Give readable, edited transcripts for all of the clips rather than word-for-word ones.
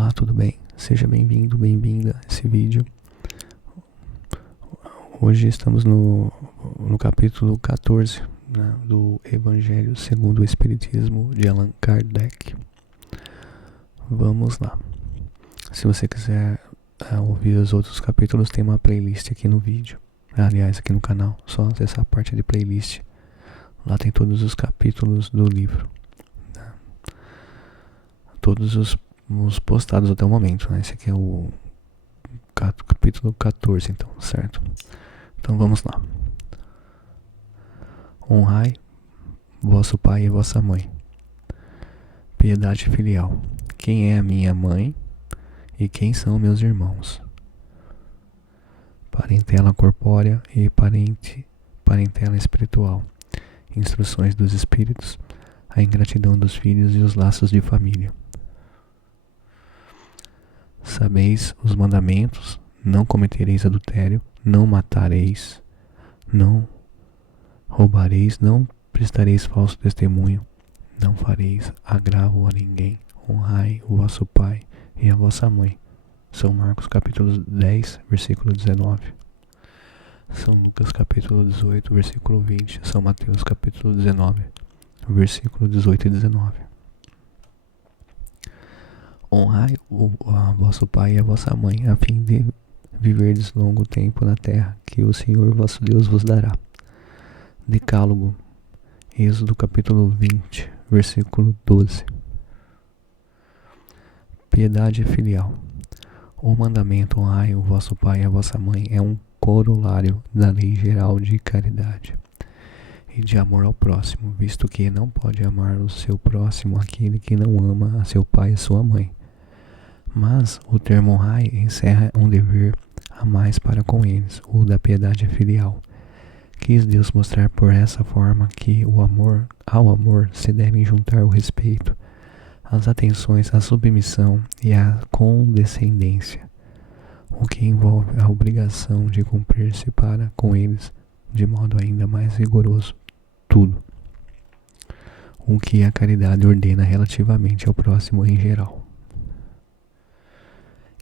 Olá, tudo bem? Seja bem-vindo, bem-vinda a esse vídeo. Hoje estamos no capítulo 14, né, do Evangelho segundo o Espiritismo de Allan Kardec. Vamos lá. Se você quiser ouvir os outros capítulos, tem uma playlist aqui no vídeo. Aliás, aqui no canal, só acessar a parte de playlist. Lá tem todos os capítulos do livro, né? Todos os postados até o momento, né? Esse aqui é o capítulo 14, então, certo? Então vamos lá. Honrai vosso pai e vossa mãe. Piedade filial. Quem é a minha mãe e quem são meus irmãos? Parentela corpórea e parentela espiritual. Instruções dos espíritos, a ingratidão dos filhos e os laços de família. Sabeis os mandamentos: não cometereis adultério, não matareis, não roubareis, não prestareis falso testemunho, não fareis agravo a ninguém, honrai o vosso pai e a vossa mãe. São Marcos capítulo 10, versículo 19. São Lucas capítulo 18, versículo 20. São Mateus capítulo 19, versículo 18 e 19. Honrai a vosso pai e a vossa mãe, a fim de viverdes longo tempo na terra, que o Senhor vosso Deus vos dará. Decálogo, Êxodo capítulo 20, versículo 12. Piedade filial. O mandamento honrai o vosso pai e a vossa mãe é um corolário da lei geral de caridade e de amor ao próximo, visto que não pode amar o seu próximo aquele que não ama a seu pai e sua mãe. Mas o termo honrai encerra um dever a mais para com eles, o da piedade filial. Quis Deus mostrar por essa forma que ao amor se devem juntar o respeito, as atenções, a submissão e a condescendência, o que envolve a obrigação de cumprir-se para com eles de modo ainda mais rigoroso tudo o que a caridade ordena relativamente ao próximo em geral.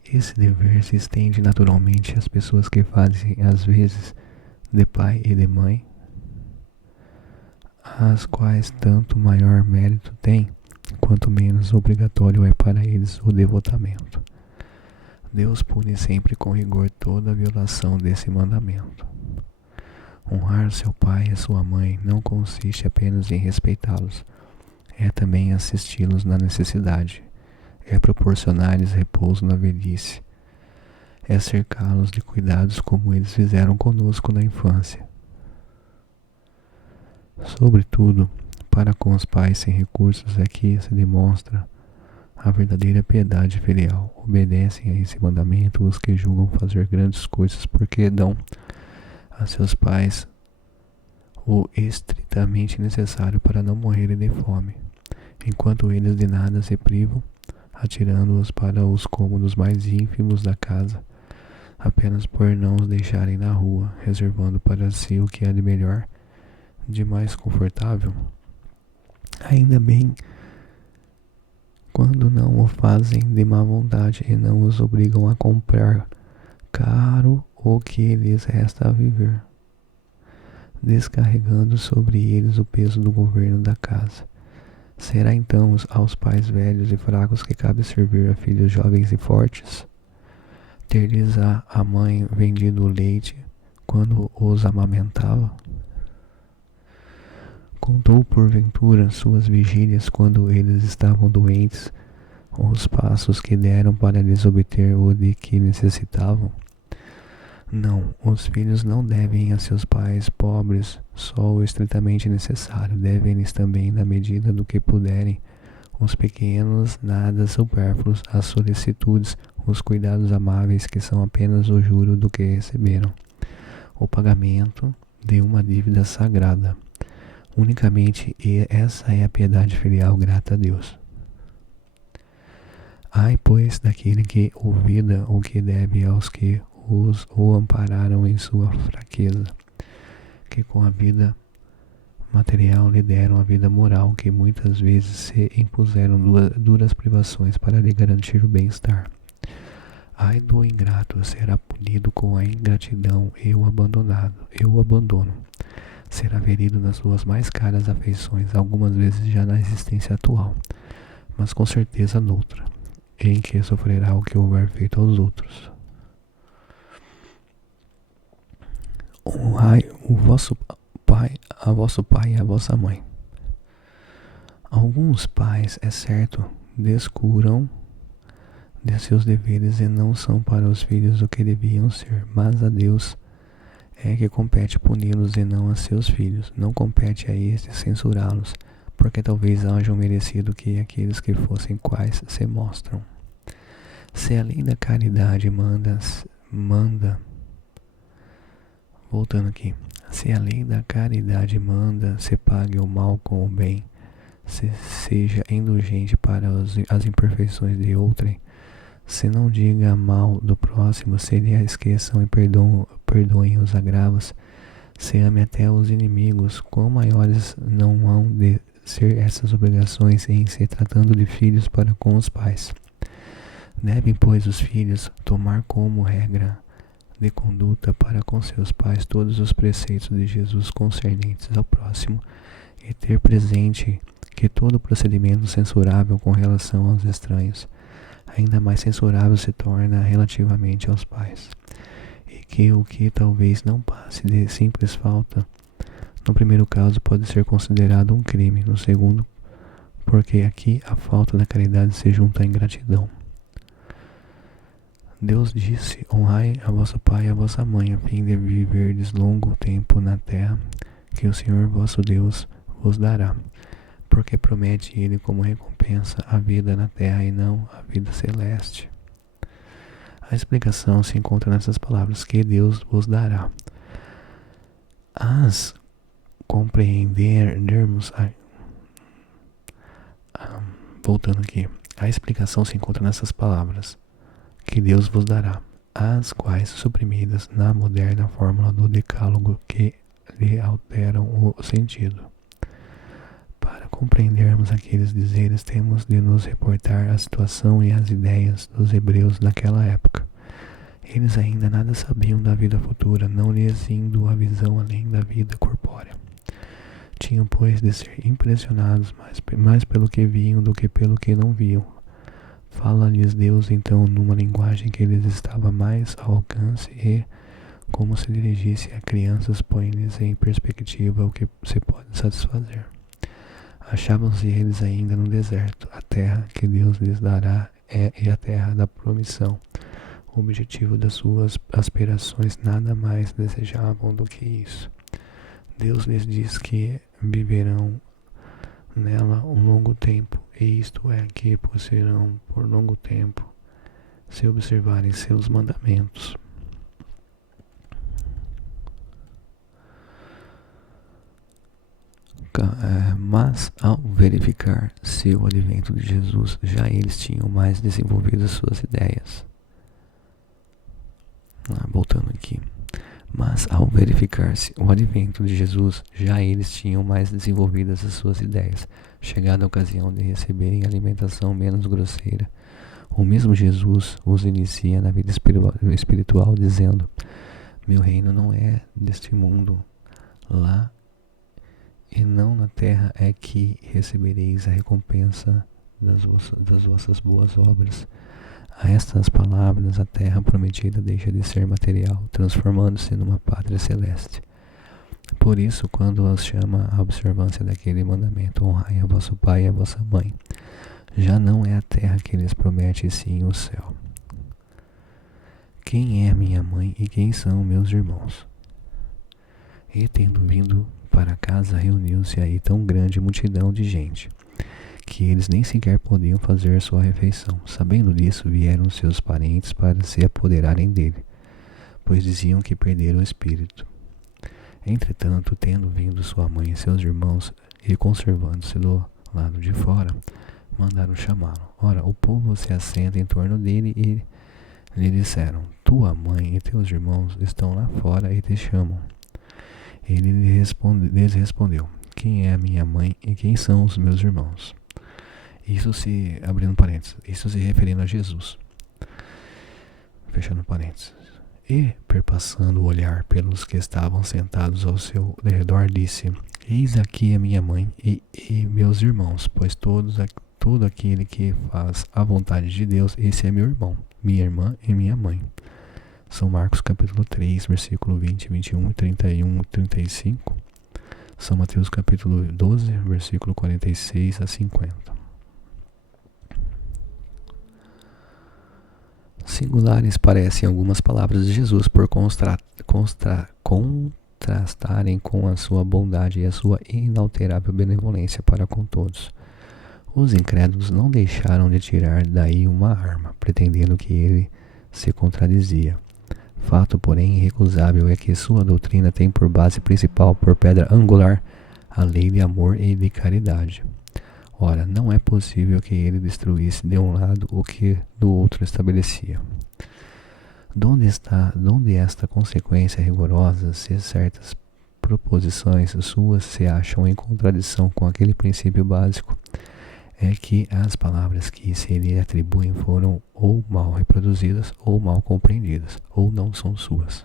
Esse dever se estende naturalmente às pessoas que fazem às vezes de pai e de mãe, as quais tanto maior mérito têm, quanto menos obrigatório é para eles o devotamento. Deus pune sempre com rigor toda a violação desse mandamento. Honrar seu pai e sua mãe não consiste apenas em respeitá-los, é também assisti-los na necessidade, é proporcionar-lhes repouso na velhice, é cercá-los de cuidados como eles fizeram conosco na infância. Sobretudo, para com os pais sem recursos é que se demonstra a verdadeira piedade filial. Obedecem a esse mandamento os que julgam fazer grandes coisas porque dão a seus pais o estritamente necessário para não morrerem de fome, enquanto eles de nada se privam, atirando-os para os cômodos mais ínfimos da casa, apenas por não os deixarem na rua, reservando para si o que é de melhor, de mais confortável. Ainda bem quando não o fazem de má vontade e não os obrigam a comprar caro o que lhes resta a viver, descarregando sobre eles o peso do governo da casa. Será então aos pais velhos e fracos que cabe servir a filhos jovens e fortes? Ter-lhes a mãe vendido o leite quando os amamentava? Contou porventura suas vigílias quando eles estavam doentes, os passos que deram para lhes obter o de que necessitavam? Não, os filhos não devem a seus pais pobres só o estritamente necessário, devem-lhes também, na medida do que puderem, os pequenos nada supérfluos, as solicitudes, os cuidados amáveis que são apenas o juro do que receberam, o pagamento de uma dívida sagrada. Unicamente essa é a piedade filial grata a Deus. Ai, pois, daquele que ouvida o que deve aos que o ampararam em sua fraqueza, que com a vida material lhe deram a vida moral, que muitas vezes se impuseram duras privações para lhe garantir o bem-estar. Ai do ingrato, será punido com a ingratidão e o abandono. Será ferido nas suas mais caras afeições, algumas vezes já na existência atual, mas com certeza noutra, em que sofrerá o que houver feito aos outros. Honrai o vosso pai e a vossa mãe. Alguns pais, é certo, descuram de seus deveres e não são para os filhos o que deviam ser, mas a Deus é que compete puni-los e não a seus filhos. Não compete a estes censurá-los, porque talvez hajam merecido que aqueles que fossem quais se mostram. Se a lei da caridade voltando aqui, se a lei da caridade manda, se pague o mal com o bem, se seja indulgente para as imperfeições de outrem, se não diga mal do próximo, se lhe esqueçam e perdoem os agravos, se ame até os inimigos, quão maiores não hão de ser essas obrigações em se tratando de filhos para com os pais. Devem, pois, os filhos tomar como regra de conduta para com seus pais todos os preceitos de Jesus concernentes ao próximo e ter presente que todo procedimento censurável com relação aos estranhos ainda mais censurável se torna relativamente aos pais, e que o que talvez não passe de simples falta, no primeiro caso pode ser considerado um crime, no segundo, porque aqui a falta da caridade se junta à ingratidão. Deus disse: honrai a vosso pai e a vossa mãe, a fim de viverdes longo tempo na terra, que o Senhor vosso Deus vos dará. Porque promete ele como recompensa a vida na terra e não a vida celeste. A explicação se encontra nessas palavras: que Deus vos dará. As compreendermos voltando aqui, a explicação se encontra nessas palavras: que Deus vos dará, as quais suprimidas na moderna fórmula do decálogo que lhe alteram o sentido. Para compreendermos aqueles dizeres, temos de nos reportar a situação e as ideias dos hebreus naquela época. Eles ainda nada sabiam da vida futura, não lhes indo a visão além da vida corpórea. Tinham, pois, de ser impressionados mais pelo que viam do que pelo que não viam. Fala-lhes Deus, então, numa linguagem que lhes estava mais ao alcance e, como se dirigisse a crianças, põe-lhes em perspectiva o que se pode satisfazer. Achavam-se eles ainda no deserto. A terra que Deus lhes dará é a terra da promissão. O objetivo das suas aspirações nada mais desejavam do que isso. Deus lhes diz que viverão nela um longo tempo, e isto é, que possuirão por longo tempo, se observarem seus mandamentos. Mas ao verificar se o advento de Jesus, já eles tinham mais desenvolvido suas ideias. Voltando aqui. Mas ao verificar-se o advento de Jesus, já eles tinham mais desenvolvidas as suas ideias, chegada a ocasião de receberem alimentação menos grosseira. O mesmo Jesus os inicia na vida espiritual, dizendo: meu reino não é deste mundo. Lá e não na terra é que recebereis a recompensa das vossas boas obras. A estas palavras, a terra prometida deixa de ser material, transformando-se numa pátria celeste. Por isso, quando os chama à observância daquele mandamento: honrai a vosso pai e a vossa mãe, já não é a terra que lhes promete, e sim o céu. Quem é minha mãe e quem são meus irmãos? E tendo vindo para casa, reuniu-se aí tão grande multidão de gente, que eles nem sequer podiam fazer sua refeição. Sabendo disso, vieram seus parentes para se apoderarem dele, pois diziam que perderam o espírito. Entretanto, tendo vindo sua mãe e seus irmãos, e conservando-se do lado de fora, mandaram chamá-lo. Ora, o povo se assenta em torno dele e lhe disseram: tua mãe e teus irmãos estão lá fora e te chamam. Ele lhes respondeu: quem é a minha mãe e quem são os meus irmãos. Abrindo parênteses, isso se referindo a Jesus. Fechando parênteses. E, perpassando o olhar pelos que estavam sentados ao seu redor, disse: Eis aqui a minha mãe e meus irmãos, pois todo aquele que faz a vontade de Deus, esse é meu irmão, minha irmã e minha mãe. São Marcos capítulo 3, versículo 20, 21, 31 e 35. São Mateus capítulo 12, versículo 46 a 50. Singulares parecem algumas palavras de Jesus por contrastarem com a sua bondade e a sua inalterável benevolência para com todos. Os incrédulos não deixaram de tirar daí uma arma, pretendendo que ele se contradizia. Fato, porém, irrecusável é que sua doutrina tem por base principal, por pedra angular, a lei de amor e de caridade. Ora, não é possível que ele destruísse de um lado o que do outro estabelecia. Donde esta consequência rigorosa, se certas proposições suas se acham em contradição com aquele princípio básico, é que as palavras que se lhe atribuem foram ou mal reproduzidas, ou mal compreendidas, ou não são suas.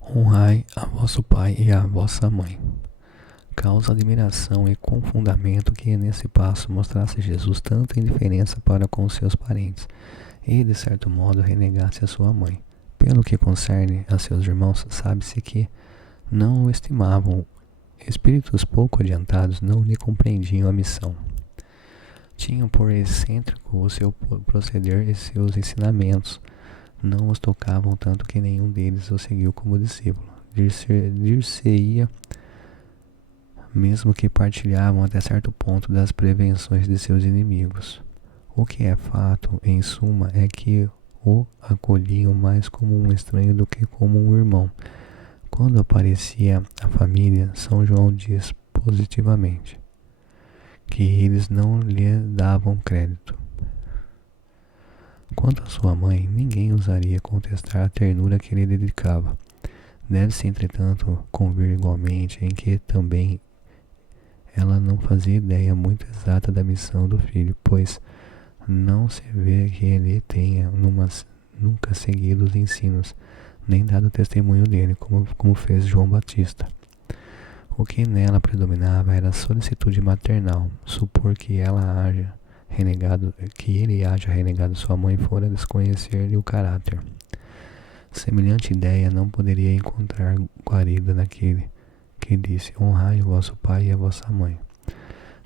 Honrai a vosso pai e a vossa mãe. Causa admiração e confundamento que nesse passo mostrasse Jesus tanta indiferença para com seus parentes, e de certo modo renegasse a sua mãe. Pelo que concerne a seus irmãos, sabe-se que não o estimavam. Espíritos pouco adiantados não lhe compreendiam a missão. Tinham por excêntrico o seu proceder e seus ensinamentos. Não os tocavam tanto que nenhum deles o seguiu como discípulo. Dir-se-ia mesmo que partilhavam até certo ponto das prevenções de seus inimigos. O que é fato, em suma, é que o acolhiam mais como um estranho do que como um irmão. Quando aparecia a família, São João diz positivamente que eles não lhe davam crédito. Quanto à sua mãe, ninguém ousaria contestar a ternura que lhe dedicava. Deve-se, entretanto, convir igualmente em que também ela não fazia ideia muito exata da missão do filho, pois não se vê que ele tenha nunca seguido os ensinos, nem dado testemunho dele, como fez João Batista. O que nela predominava era a solicitude maternal. Supor que ele haja renegado sua mãe fora desconhecer-lhe o caráter. Semelhante ideia não poderia encontrar guarida naquele que disse: honrai o vosso pai e a vossa mãe.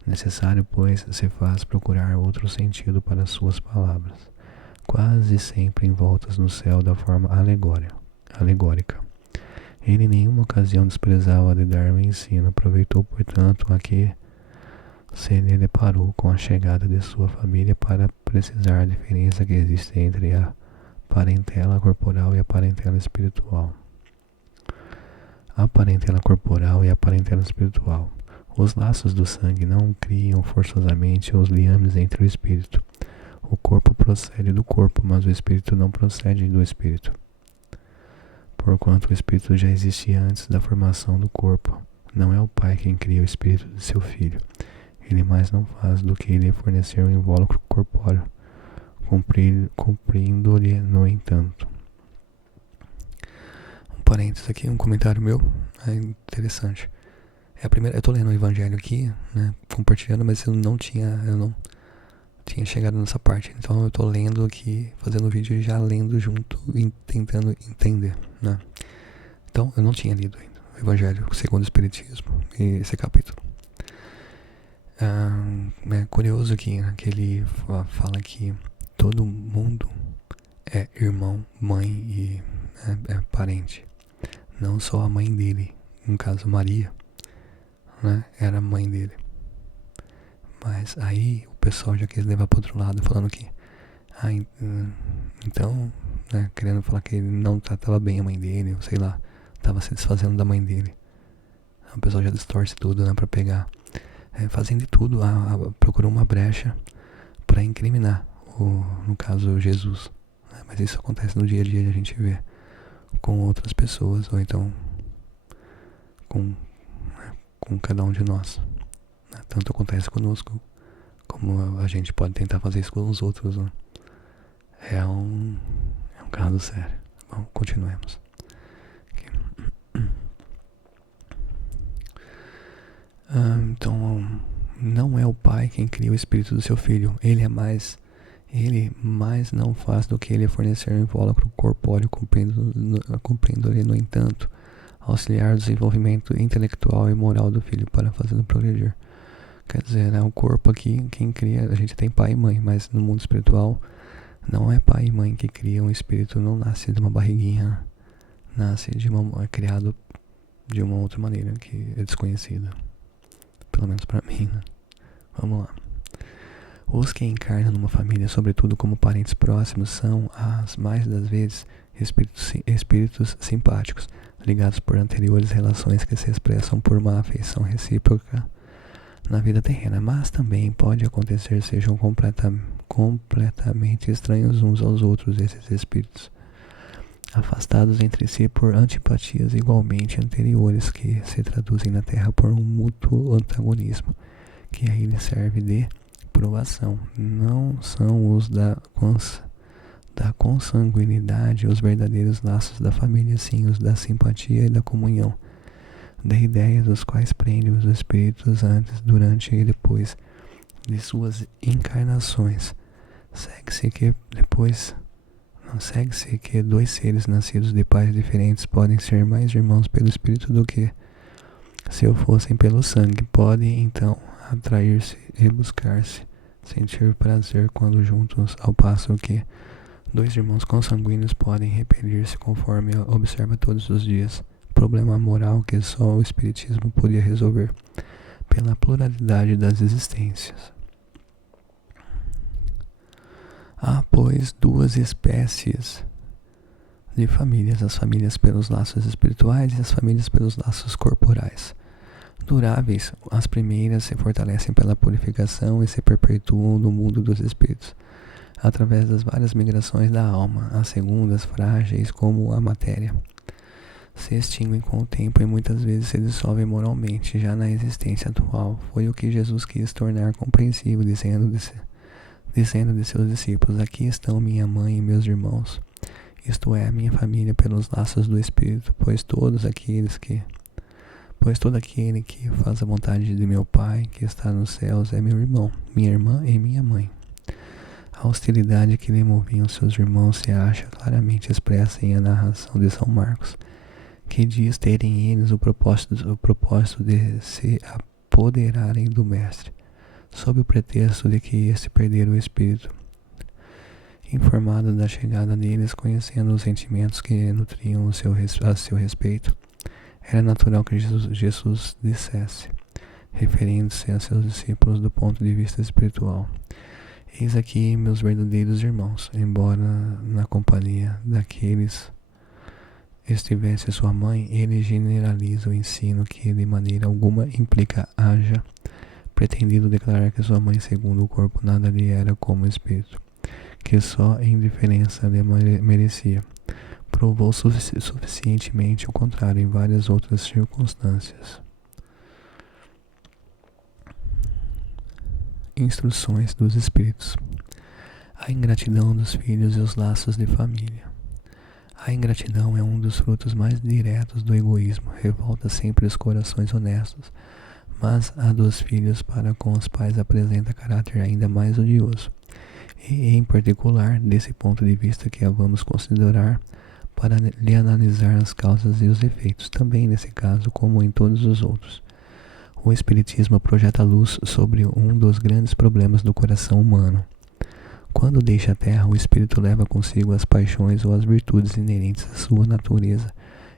Necessário, pois, se faz procurar outro sentido para suas palavras, quase sempre envoltas no céu da forma alegórica. Ele em nenhuma ocasião desprezava de dar o ensino, aproveitou, portanto, a que se lhe deparou com a chegada de sua família para precisar a diferença que existe entre a parentela corporal e a parentela espiritual. A parentela corporal e a parentela espiritual. Os laços do sangue não criam forçosamente os liames entre o espírito. O corpo procede do corpo, mas o espírito não procede do espírito. Porquanto o espírito já existia antes da formação do corpo. Não é o pai quem cria o espírito de seu filho. Ele mais não faz do que lhe fornecer um invólucro corpóreo, cumprindo-lhe, no entanto. Um parênteses aqui, um comentário meu, é interessante. É a primeira, eu tô lendo o Evangelho aqui, né, compartilhando, mas eu não tinha chegado nessa parte. Então eu tô lendo aqui, fazendo o vídeo e já lendo junto e tentando entender, né. Então eu não tinha lido ainda o Evangelho segundo o Espiritismo, e esse capítulo. É curioso aqui, né, que ele fala que todo mundo é irmão, mãe e é parente. Não só a mãe dele, no caso Maria, né, era a mãe dele. Mas aí o pessoal já quis levar para outro lado, falando que então, né, querendo falar que ele não tratava bem a mãe dele, ou sei lá, tava se desfazendo da mãe dele. O pessoal já distorce tudo, né, para pegar, fazendo de tudo, procurou uma brecha para incriminar no caso Jesus, né? Mas isso acontece no dia a dia, a gente vê com outras pessoas, ou então com, com cada um de nós. Tanto acontece conosco, como a gente pode tentar fazer isso com os outros. Né? É um caso sério. Bom, continuemos. Então, não é o pai quem cria o espírito do seu filho. Ele mais não faz do que ele fornecer um invólucro corpóreo, cumprindo-lhe, no entanto, auxiliar o desenvolvimento intelectual e moral do filho para fazê-lo progredir. Quer dizer, o corpo aqui, quem cria, a gente tem pai e mãe, mas no mundo espiritual não é pai e mãe que criam o espírito, não nasce de uma barriguinha, é criado de uma outra maneira que é desconhecida, pelo menos para mim, né? Vamos lá. Os que encarnam numa família, sobretudo como parentes próximos, são, as mais das vezes, espíritos simpáticos, ligados por anteriores relações que se expressam por uma afeição recíproca na vida terrena, mas também pode acontecer sejam completamente estranhos uns aos outros esses espíritos, afastados entre si por antipatias igualmente anteriores que se traduzem na Terra por um mútuo antagonismo, que aí lhe serve de provação. Não são os da consanguinidade os verdadeiros laços da família, sim os da simpatia e da comunhão, da ideia dos quais prende os espíritos antes, durante e depois de suas encarnações. Segue-se que dois seres nascidos de pais diferentes podem ser mais irmãos pelo espírito do que se o fossem pelo sangue. Podem então atrair-se e buscar-se, sentir prazer quando juntos, ao passo que dois irmãos consanguíneos podem repelir-se, conforme observa todos os dias. Problema moral que só o espiritismo podia resolver, pela pluralidade das existências. Há, pois, duas espécies de famílias: as famílias pelos laços espirituais e as famílias pelos laços corporais. Duráveis, as primeiras se fortalecem pela purificação e se perpetuam no mundo dos espíritos, através das várias migrações da alma. As segundas, frágeis como a matéria, se extinguem com o tempo e muitas vezes se dissolvem moralmente já na existência atual. Foi o que Jesus quis tornar compreensível, dizendo de seus discípulos: aqui estão minha mãe e meus irmãos, isto é, a minha família pelos laços do Espírito, pois todo aquele que faz a vontade de meu Pai, que está nos céus, é meu irmão, minha irmã e minha mãe. A hostilidade que lhe moviam seus irmãos se acha claramente expressa em a narração de São Marcos, que diz terem eles o propósito de se apoderarem do Mestre, sob o pretexto de que este perdera o espírito. Informado da chegada deles, conhecendo os sentimentos que nutriam a seu respeito, era natural que Jesus dissesse, referindo-se a seus discípulos do ponto de vista espiritual: eis aqui meus verdadeiros irmãos, embora na companhia daqueles estivesse sua mãe. Ele generaliza o ensino que de maneira alguma implica haja pretendido declarar que sua mãe, segundo o corpo, nada lhe era como espírito, que só indiferença lhe merecia. Provou suficientemente o contrário em várias outras circunstâncias. Instruções dos Espíritos. A ingratidão dos filhos e os laços de família. A ingratidão é um dos frutos mais diretos do egoísmo, revolta sempre os corações honestos, mas a dos filhos para com os pais apresenta caráter ainda mais odioso. E, em particular, desse ponto de vista que a vamos considerar para lhe analisar as causas e os efeitos, também nesse caso como em todos os outros. O Espiritismo projeta luz sobre um dos grandes problemas do coração humano. Quando deixa a terra, o espírito leva consigo as paixões ou as virtudes inerentes à sua natureza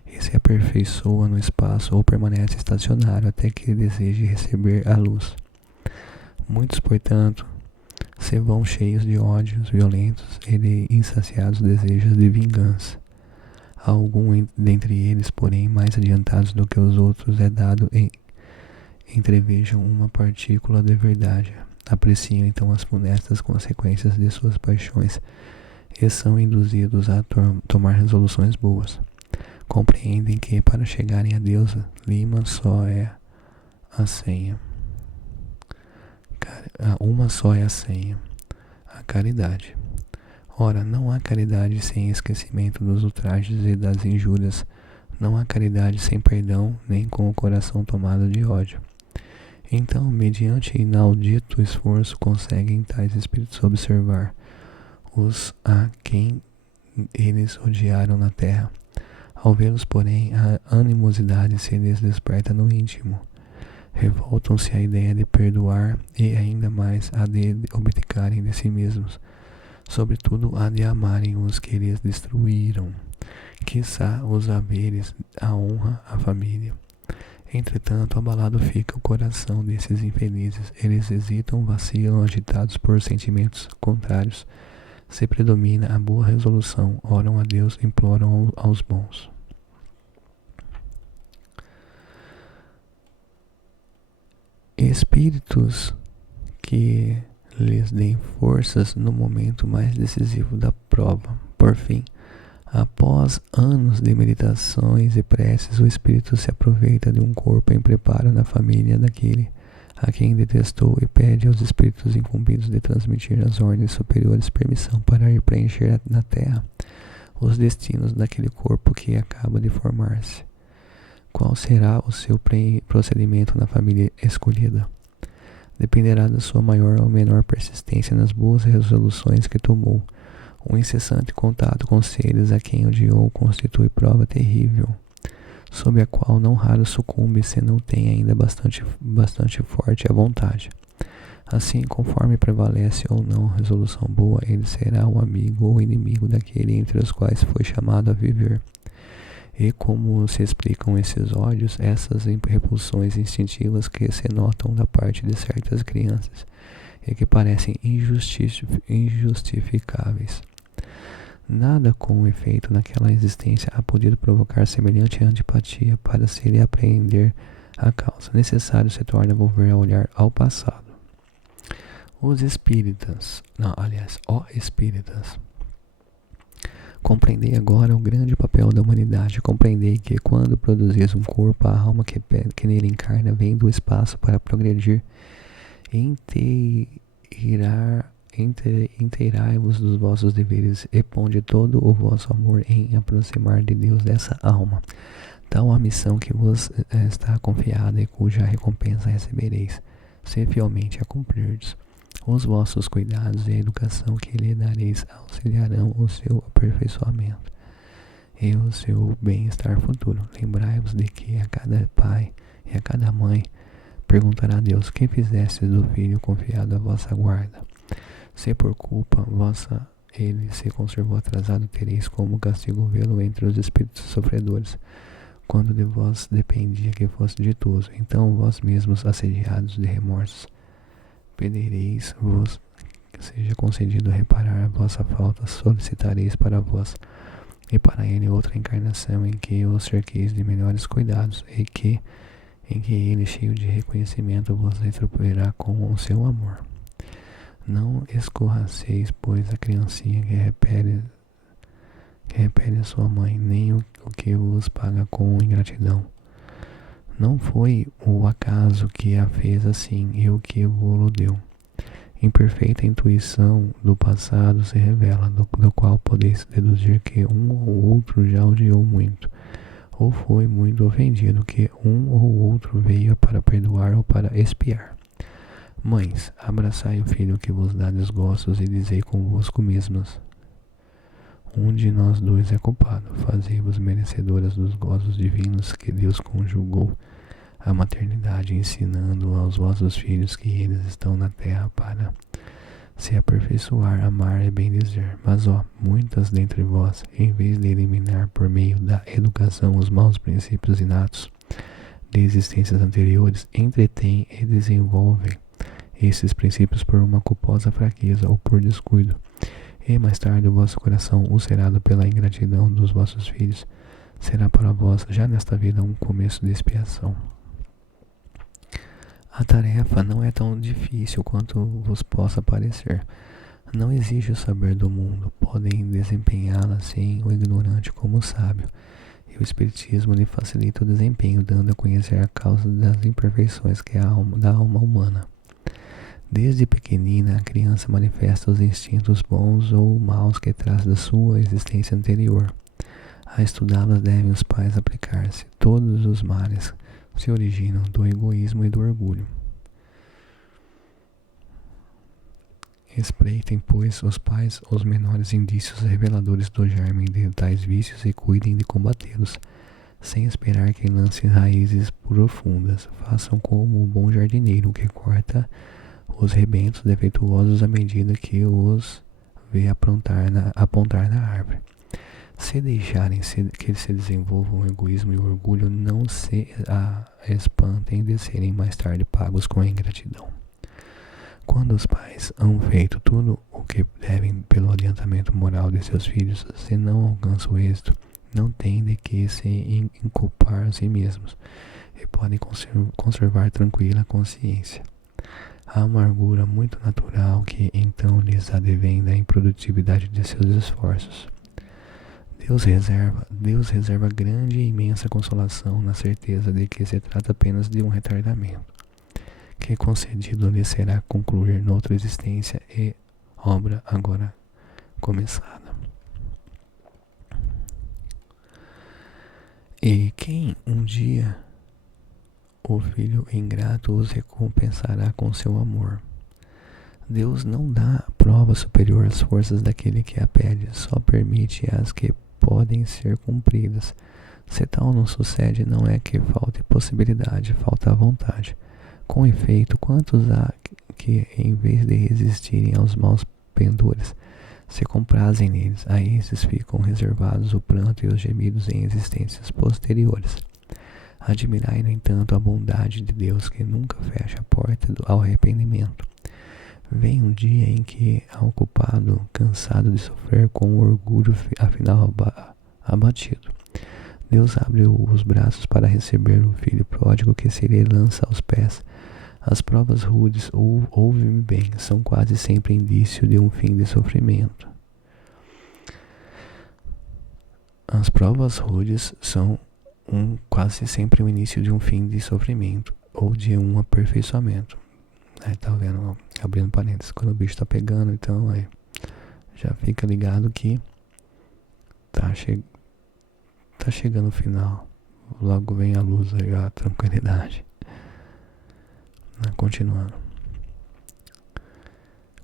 e se aperfeiçoa no espaço ou permanece estacionário até que deseje receber a luz. Muitos, portanto, se vão cheios de ódios violentos e de insaciados desejos de vingança. A algum dentre eles, porém, mais adiantados do que os outros, é dado entrevejam uma partícula de verdade, apreciam então as funestas consequências de suas paixões e são induzidos a tomar resoluções boas. compreendem que para chegarem a Deus, Lima só é a senha. Uma só é a senha, a caridade. Ora, não há caridade sem esquecimento dos ultrajes e das injúrias. Não há caridade sem perdão, nem com o coração tomado de ódio. Então, mediante inaudito esforço, conseguem tais espíritos observar os a quem eles odiaram na terra. Ao vê-los, porém, a animosidade se lhes desperta no íntimo. Revoltam-se à ideia de perdoar e ainda mais a de abdicarem de si mesmos. Sobretudo a de amarem os que lhes destruíram, quiçá os haveres, a honra, a família. Entretanto, abalado fica o coração desses infelizes. Eles hesitam, vacilam, agitados por sentimentos contrários. Se predomina a boa resolução, oram a Deus, imploram aos bons. Espíritos que lhes deem forças no momento mais decisivo da prova. Por fim, após anos de meditações e preces, o espírito se aproveita de um corpo em preparo na família daquele a quem detestou e pede aos espíritos incumbidos de transmitir às ordens superiores permissão para ir preencher na terra os destinos daquele corpo que acaba de formar-se. Qual será o seu procedimento na família escolhida? Dependerá da sua maior ou menor persistência nas boas resoluções que tomou. Um incessante contato com seres a quem odiou constitui prova terrível, sob a qual não raro sucumbe se não tem ainda bastante forte a vontade. Assim, conforme prevalece ou não resolução boa, ele será o amigo ou inimigo daquele entre os quais foi chamado a viver. E como se explicam esses ódios, essas repulsões instintivas que se notam da parte de certas crianças e que parecem injustificáveis? Nada com efeito naquela existência há podido provocar semelhante antipatia para se lhe apreender a causa. Necessário se torna volver a olhar ao passado. Os espíritas, compreendei agora o grande papel da humanidade. Compreendei que quando produzis um corpo, a alma que nele encarna vem do espaço para progredir. Inteirai-vos dos vossos deveres e ponde todo o vosso amor em aproximar de Deus dessa alma. Tal a missão que vos está confiada e cuja recompensa recebereis, se fielmente a cumprirdes. Os vossos cuidados e a educação que lhe dareis auxiliarão o seu aperfeiçoamento e o seu bem-estar futuro. Lembrai-vos de que a cada pai e a cada mãe perguntará a Deus: que fizestes do filho confiado à vossa guarda? Se por culpa vossa ele se conservou atrasado, tereis como castigo vê-lo entre os espíritos sofredores, quando de vós dependia que fosse ditoso. Então vós mesmos, assediados de remorsos, pedireis-vos que seja concedido reparar a vossa falta, solicitareis para vós e para ele outra encarnação em que o cerqueis de melhores cuidados e em que ele, cheio de reconhecimento, vos retribuirá com o seu amor. Não escorraceis, pois, a criancinha que repele a sua mãe, nem o que vos paga com ingratidão. Não foi o acaso que a fez assim e o que vos deu. Imperfeita intuição do passado se revela, do qual podeis deduzir que um ou outro já odiou muito, ou foi muito ofendido, que um ou outro veio para perdoar ou para expiar. Mães, abraçai o filho que vos dá desgostos e dizei convosco mesmas: um de nós dois é culpado. Fazei-vos merecedoras dos gozos divinos que Deus conjugou a maternidade, ensinando aos vossos filhos que eles estão na terra para se aperfeiçoar, amar e bem dizer. Mas muitas dentre vós, em vez de eliminar por meio da educação os maus princípios inatos de existências anteriores, entretêm e desenvolvem esses princípios por uma culposa fraqueza ou por descuido, e mais tarde o vosso coração, ulcerado pela ingratidão dos vossos filhos, será para vós, já nesta vida, um começo de expiação. A tarefa não é tão difícil quanto vos possa parecer. Não exige o saber do mundo. Podem desempenhá-la assim o ignorante como o sábio. e o Espiritismo lhe facilita o desempenho, dando a conhecer a causa das imperfeições que é da alma humana. Desde pequenina, a criança manifesta os instintos bons ou maus que traz da sua existência anterior. A estudá-las devem os pais aplicar-se. Todos os males se originam do egoísmo e do orgulho. Espreitem, pois, os pais os menores indícios reveladores do germe de tais vícios e cuidem de combatê-los, sem esperar que lancem raízes profundas. Façam como o bom jardineiro que corta os rebentos defeituosos à medida que os vê apontar na árvore. Se deixarem que se desenvolvam o egoísmo e o orgulho, não se espantem de serem mais tarde pagos com a ingratidão. Quando os pais hão feito tudo o que devem pelo adiantamento moral de seus filhos, se não alcançam o êxito, não têm de que se inculpar a si mesmos e podem conservar tranquila consciência. A amargura muito natural que então lhes advém da improdutividade de seus esforços. Deus reserva grande e imensa consolação na certeza de que se trata apenas de um retardamento, que concedido lhe será concluir noutra existência e obra agora começada. E quem um dia o filho ingrato os recompensará com seu amor. Deus não dá prova superior às forças daquele que a pede, só permite as que podem ser cumpridas. Se tal não sucede, não é que falte possibilidade, falta a vontade. Com efeito, quantos há que, em vez de resistirem aos maus pendores, se comprazem neles? A esses ficam reservados o pranto e os gemidos em existências posteriores. Admirai, no entanto, a bondade de Deus, que nunca fecha a porta ao arrependimento. Vem um dia em que, ao culpado, cansado de sofrer com o orgulho afinal abatido, Deus abre os braços para receber o filho pródigo que se lhe lança aos pés. As provas rudes, ouve-me bem, são quase sempre indício de um fim de sofrimento. As provas rudes são quase sempre o início de um fim de sofrimento ou de um aperfeiçoamento. Tá vendo? Abrindo parênteses, quando o bicho tá pegando, então já fica ligado que tá chegando o final. Logo vem a luz, a tranquilidade. Continuando.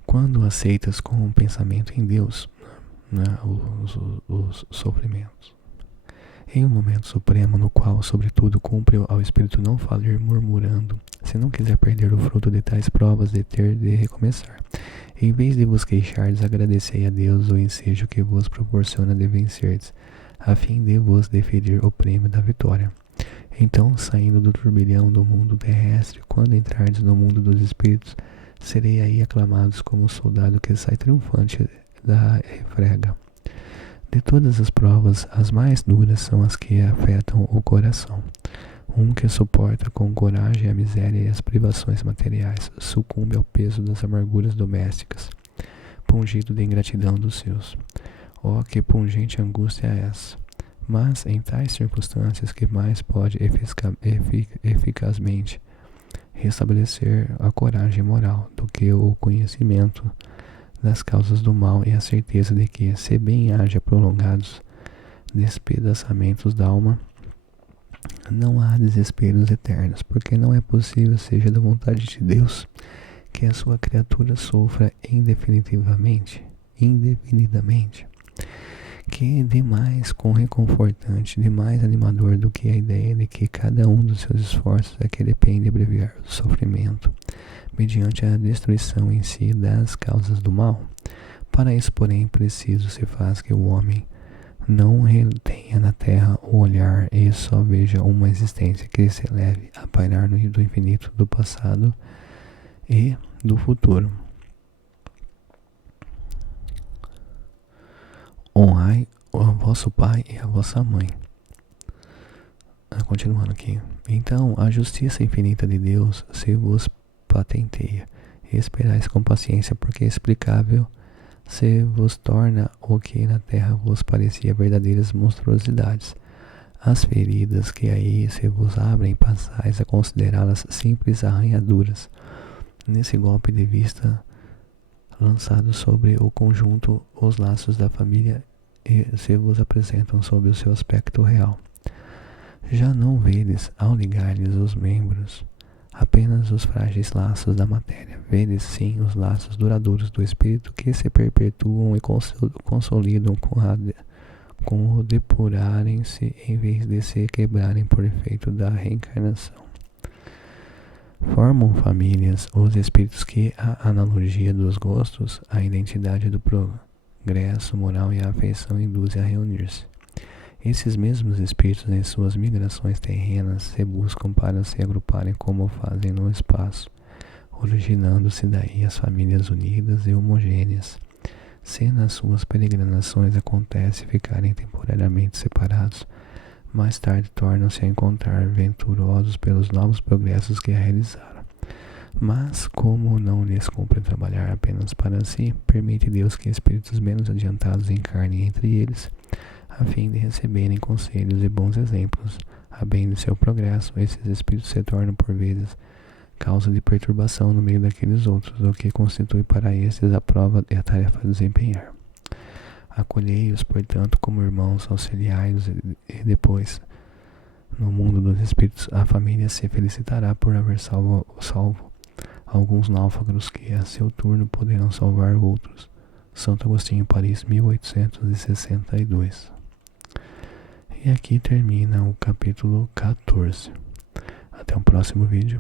Quando aceitas com um pensamento em Deus, os sofrimentos, em um momento supremo no qual, sobretudo, cumpre ao espírito não falir murmurando, se não quiser perder o fruto de tais provas de ter de recomeçar. Em vez de vos queixardes, agradecei a Deus o ensejo que vos proporciona de vencerdes, a fim de vos deferir o prêmio da vitória. Então, saindo do turbilhão do mundo terrestre, quando entrardes no mundo dos espíritos, serei aí aclamados como o soldado que sai triunfante da refrega. De todas as provas, as mais duras são as que afetam o coração. Um que suporta com coragem a miséria e as privações materiais sucumbe ao peso das amarguras domésticas, pungido de ingratidão dos seus. Oh, que pungente angústia é essa! Mas em tais circunstâncias que mais pode eficazmente restabelecer a coragem moral do que o conhecimento das causas do mal e a certeza de que, se bem haja prolongados despedaçamentos da alma, não há desesperos eternos, porque não é possível, seja da vontade de Deus, que a sua criatura sofra indefinidamente, que de mais reconfortante, de mais animador do que a ideia de que cada um dos seus esforços é que depende abreviar o sofrimento, mediante a destruição em si das causas do mal. Para isso, porém, preciso se faz que o homem não retenha na terra o olhar e só veja uma existência que se leve a pairar no do infinito do passado e do futuro. Honrai o vosso pai e a vossa mãe. Continuando aqui. Então, a justiça infinita de Deus se vos patenteia, e esperais com paciência, porque explicável se vos torna o que na terra vos parecia verdadeiras monstruosidades. As feridas que aí se vos abrem passais a considerá-las simples arranhaduras. Nesse golpe de vista lançado sobre o conjunto, os laços da família se vos apresentam sob o seu aspecto real. Já não vedes, ao ligar-lhes os membros, apenas os frágeis laços da matéria. Vedes sim os laços duradouros do espírito que se perpetuam e consolidam com o depurarem-se em vez de se quebrarem por efeito da reencarnação. Formam famílias os espíritos que a analogia dos gostos, a identidade do progresso moral e a afeição induzem a reunir-se. Esses mesmos espíritos, em suas migrações terrenas, se buscam para se agruparem como fazem no espaço, originando-se daí as famílias unidas e homogêneas. Se nas suas peregrinações acontece ficarem temporariamente separados, mais tarde tornam-se a encontrar venturosos pelos novos progressos que realizaram. Mas, como não lhes cumpre trabalhar apenas para si, permite Deus que espíritos menos adiantados encarnem entre eles, a fim de receberem conselhos e bons exemplos. A bem de seu progresso, esses espíritos se tornam por vezes causa de perturbação no meio daqueles outros, o que constitui para estes a prova e a tarefa a desempenhar. Acolhei-os, portanto, como irmãos, auxiliai-os e depois, no mundo dos espíritos, a família se felicitará por haver salvo alguns náufragos que, a seu turno, poderão salvar outros. Santo Agostinho, Paris, 1862. E aqui termina o capítulo 14. Até o próximo vídeo.